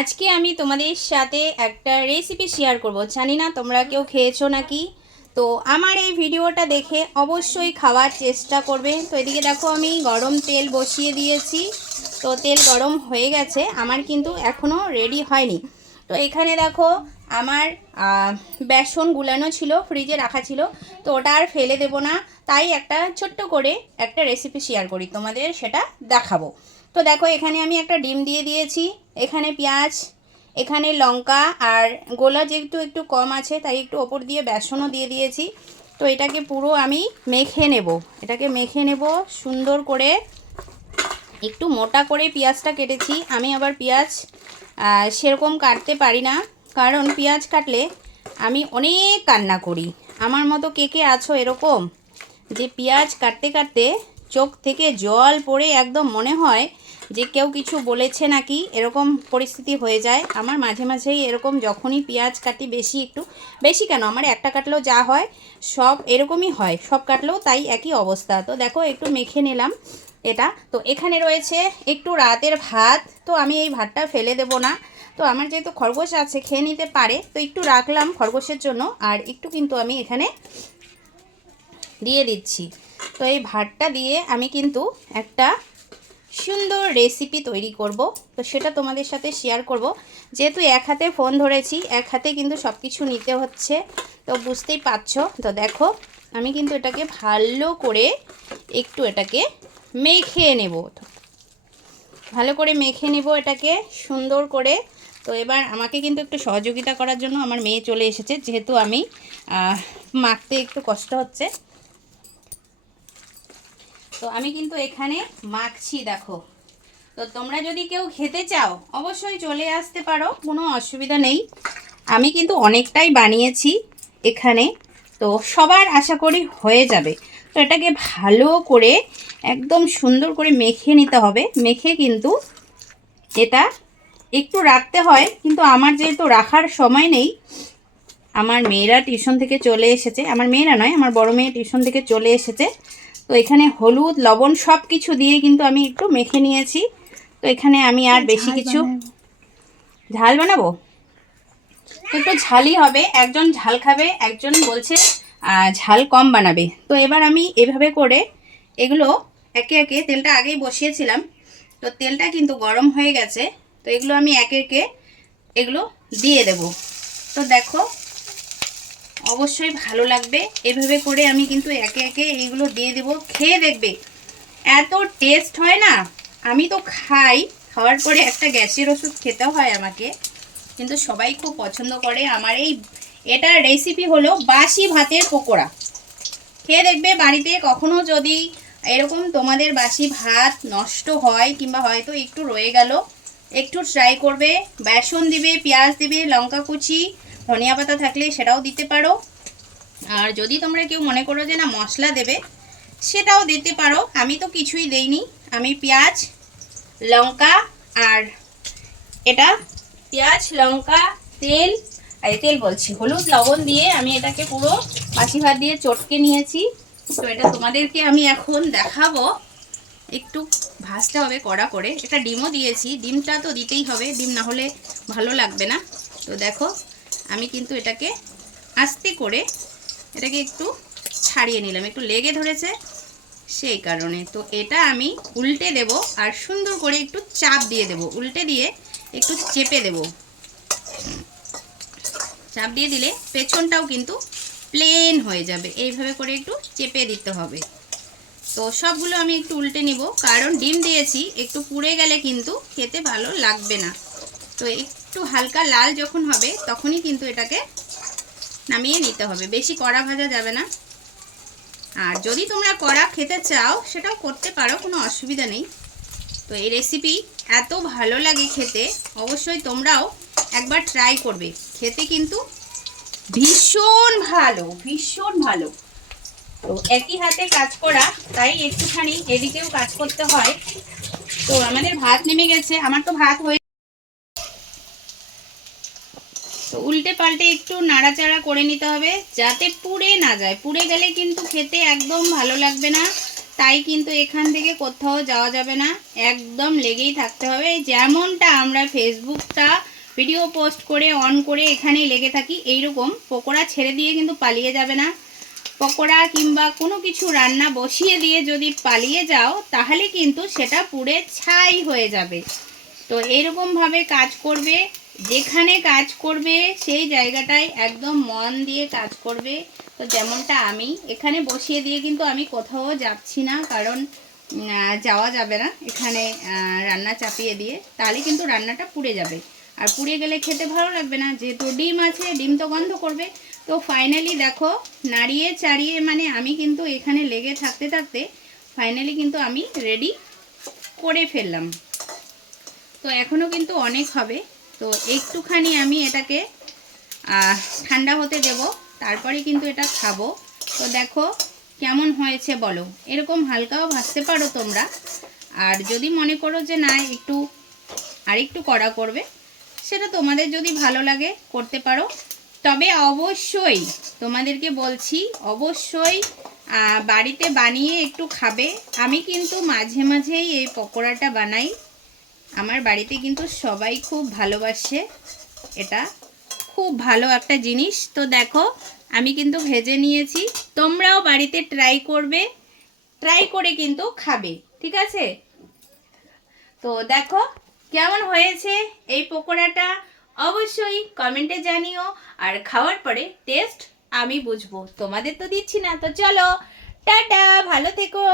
আজকে আমি তোমাদের সাথে একটা রেসিপি শেয়ার করব। জানি না তোমরা কেউ খেয়েছো নাকি? তো আমার এই ভিডিওটা দেখে অবশ্যই খাওয়ার চেষ্টা করবে। তো এদিকে দেখো আমি গরম তেল বসিয়ে দিয়েছি। তো তেল গরম হয়ে গেছে, আমার কিন্তু এখনও রেডি হয়নি। তো এখানে দেখো আমার বেসন গুলানো ছিল ফ্রিজে রাখা ছিল। তো ওটা আর ফেলে দেবো না। তাই একটা ছোট্ট করে একটা রেসিপি শেয়ার করি, তোমাদের সেটা দেখাবো। তো দেখো, এখানে আমি একটা ডিম দিয়ে দিয়েছি, এখানে পেঁয়াজ, এখানে লঙ্কা, আর গোলা যেহেতু একটু কম আছে, তাই একটু ওপর দিয়ে বেসনও দিয়ে দিয়েছি। তো এটাকে পুরো আমি মেখে নেব, এটাকে মেখে নেব সুন্দর করে। একটু মোটা করে পেঁয়াজটা কেটেছি, আমি আবার পেঁয়াজ সেরকম কাটতে পারি না, কারণ পেঁয়াজ কাটলে আমি অনেক কান্না করি। আমার মতো কে কে আছো এরকম? যে পেঁয়াজ কাটতে কাটতে চোখ থেকে জল পড়ে একদম মনে হয় যে কেউ কিছু বলেছে নাকি, এরকম পরিস্থিতি হয়ে যায়। আমার মাঝে মাঝেই এরকম যখনই পেঁয়াজ কাটি বেশি একটু, বেশি কেন? আমার একটা কাটলেও যা হয়, সব এরকমই হয়, সব কাটলেও তাই একই অবস্থা। তো দেখো, একটু মেখে নিলাম এটা। তো এখানে রয়েছে একটু রাতের ভাত। তো আমি এই ভাতটা ফেলে দেব না। তো আমার যেহেতু খরগোশ আছে, খেয়ে নিতে পারে। তো একটু রাখলাম খরগোশের জন্য। আর একটু কিন্তু আমি এখানে দিয়ে দিচ্ছি। তো এই ভাতটা দিয়ে আমি কিন্তু একটা সুন্দর রেসিপি তৈরি করব। তো সেটা তোমাদের সাথে শেয়ার করব। যেহেতু এক হাতে ফোন ধরেছি, এক হাতে কিন্তু সব কিছু নিতে হচ্ছে। তো বুঝতেই পারছ? তো দেখো, আমি কিন্তু এটাকে ভালো করে একটু এটাকে মেখে নেব। ভালো করে মেখে নেব এটাকে সুন্দর করে। তো এবার আমাকে কিন্তু একটু সহযোগিতা করার জন্য আমার মেয়ে চলে এসেছে। যেহেতু আমি মাখতে একটু কষ্ট হচ্ছে। তো আমি কিন্তু এখানে মাখছি, দেখো। তো তোমরা যদি কেউ খেতে চাও, অবশ্যই চলে আসতে পারো, কোনো অসুবিধা নেই। আমি কিন্তু অনেকটাই বানিয়েছি এখানে, তো সবার আশা করি হয়ে যাবে। তো এটাকে ভালো করে, একদম সুন্দর করে মেখে নিতে হবে। মেখে কিন্তু এটা একটু রাখতে হয়, কিন্তু আমার যেহেতু রাখার সময় নেই, আমার মেয়েরা টিউশন থেকে চলে এসেছে। আমার মেয়েরা নয়, আমার বড় মেয়ে টিউশন থেকে চলে এসেছে। তো এখানে হলুদ লবণ সব কিছু দিয়ে কিন্তু আমি একটু মেখে নিয়েছি। তো এখানে আমি আর বেশি কিছু ঝাল বানাবো? তো একটু ঝালই হবে। একজন ঝাল খাবে একজন বলছে ঝাল কম বানাবে। তো এবার আমি এভাবে করে এগুলো একে একে তেলটা আগেই বসিয়েছিলাম। তো তেলটা কিন্তু গরম হয়ে গেছে। তো এগুলো আমি একে একে এগুলো দিয়ে দেব। তো দেখো অবশ্যই ভালো লাগবে। এভাবে করে আমি কিন্তু একে একে এইগুলো দিয়ে দেবো। খেয়ে দেখবে, এত টেস্ট হয় না। আমি তো খাই, খাওয়ার পরে একটা গ্যাসের ওষুধ খেতেও হয় আমাকে। কিন্তু সবাই খুব পছন্দ করে। আমার এই এটার রেসিপি হলো বাসি ভাতের পকোড়া। খেয়ে দেখবে বাড়িতে কখনো যদি এরকম তোমাদের বাসি ভাত নষ্ট হয় কিংবা হয়তো একটু রয়ে গেল, একটু ট্রাই করবে। বেসন দিবে, পেঁয়াজ দিবে, লঙ্কা কুচি ধনিয়া পাতা থাকলে সেটাও দিতে পারো। আর যদি তোমরা কেউ মনে করো যে না, মশলা দেবে, সেটাও দিতে পারো। আমি তো কিছুই দেইনি। আমি পেঁয়াজ, লঙ্কা আর এটা, পেঁয়াজ, লঙ্কা, তেল, এই তেল বলছি, হলুদ, লবণ দিয়ে আমি এটাকে পুরো বাসি ভাত দিয়ে চটকে নিয়েছি। তো এটা তোমাদেরকে আমি এখন দেখাবো। একটু ভাজতে হবে কড়া করে। এটা ডিমও দিয়েছি। ডিমটা তো দিতেই হবে। ডিম না হলে ভালো লাগবে না। তো দেখো আমি কিন্তু এটাকে আস্তে করে এটাকে একটু ছাড়িয়ে নিলাম। একটু লেগে ধরেছে সেই কারণে। তো এটা আমি উল্টে দেব আর সুন্দর করে একটু চাপ দিয়ে দেব। উল্টে দিয়ে একটু চেপে দেব। চাপ দিয়ে দিলে পেছনটাও কিন্তু প্লেন হয়ে যাবে। এইভাবে করে একটু চেপে দিতে হবে। তো সবগুলো আমি একটু উল্টে নিব। কারণ ডিম দিয়েছি, একটু পুড়ে গেলে কিন্তু খেতে ভালো লাগবে না। তো একটু হালকা লাল যখন হবে, তখনই কিন্তু এটাকে নামিয়ে নিতে হবে। বেশি কড়া ভাজা যাবে না। আর যদি তোমরা কড়া খেতে চাও, সেটাও করতে পারো, কোনো অসুবিধা নেই। তো এই রেসিপি এত ভালো লাগে খেতে, অবশ্যই তোমরাও একবার ট্রাই করবে। খেতে কিন্তু ভীষণ ভালো ভীষণ ভালো। তো একই হাতে কাজ করা, তাই একটুখানি এদিকেও কাজ করতে হয়। তো আমাদের ভাত নেমে গেছে। আমার তো ভাত হয়ে তো উল্টে পাল্টে একটু নাড়াচাড়া করে নিতে হবে, যাতে পুড়ে না যায়। পুড়ে গেলে কিন্তু খেতে একদম ভালো লাগবে না, তাই কিন্তু এখান থেকে কোথাও যাওয়া যাবে না। একদম লেগেই থাকতে হবে। যেমনটা আমরা ফেসবুকটা ভিডিও পোস্ট করে, অন করে এখানেই লেগে থাকি, এইরকম পকোড়া ছেড়ে দিয়ে কিন্তু পালিয়ে যাবে না। পকোড়া কিংবা কোনো কিছু রান্না বসিয়ে দিয়ে যদি পালিয়ে যাও, তাহলে কিন্তু সেটা পুড়ে ছাই হয়ে যাবে। তো এরকমভাবে কাজ করবে। যেখানে কাজ করবে, সেই জায়গাটায় একদম মন দিয়ে কাজ করবে। তো যেমনটা আমি, এখানে বসিয়ে দিয়ে কিন্তু আমি কোথাও যাচ্ছি না, কারণ যাওয়া যাবে না এখানে রান্না চাপিয়ে দিয়ে। তাহলে কিন্তু রান্নাটা পুড়ে যাবে। আর পুড়ে গেলে খেতে ভালো লাগবে না, যেহেতু ডিম আছে, ডিম তো গন্ধ করবে। তো ফাইনালি দেখো, নাড়িয়ে চাড়িয়ে মানে আমি কিন্তু এখানে লেগে থাকতে থাকতে ফাইনালি কিন্তু আমি রেডি করে ফেললাম। তো এখনও কিন্তু অনেক হবে। তো একটুখানি আমি এটাকে ঠান্ডা হতে দেব, তারপরে কিন্তু এটা খাব। তো দেখো কেমন হয়েছে বলো। এরকম হালকাও ভাজতে পারো তোমরা। আর যদি মনে করো যে না, একটু আর একটু কড়া করবে, সেটা তোমাদের যদি ভালো লাগে করতে পারো। তবে অবশ্যই তোমাদেরকে বলছি, অবশ্যই বাড়িতে বানিয়ে একটু খাবে। আমি কিন্তু মাঝে মাঝেই এই পকোড়াটা বানাই। আমার বাড়িতে কিন্তু সবাই খুব ভালোবাসে। এটা খুব ভালো একটা জিনিস। তো দেখো, আমি কিন্তু ভেজে নিয়েছি। তোমরাও বাড়িতে ট্রাই করবে ট্রাই করে কিন্তু খাবে, ঠিক আছে? তো দেখো, কেমন হয়েছে এই পকোড়াটা? অবশ্যই কমেন্টে জানিও। আর খাওয়ার পরে টেস্ট আমি বুঝব। তোমাদের তো দিচ্ছি না। তো চলো, টাটা, ভালো থেকো।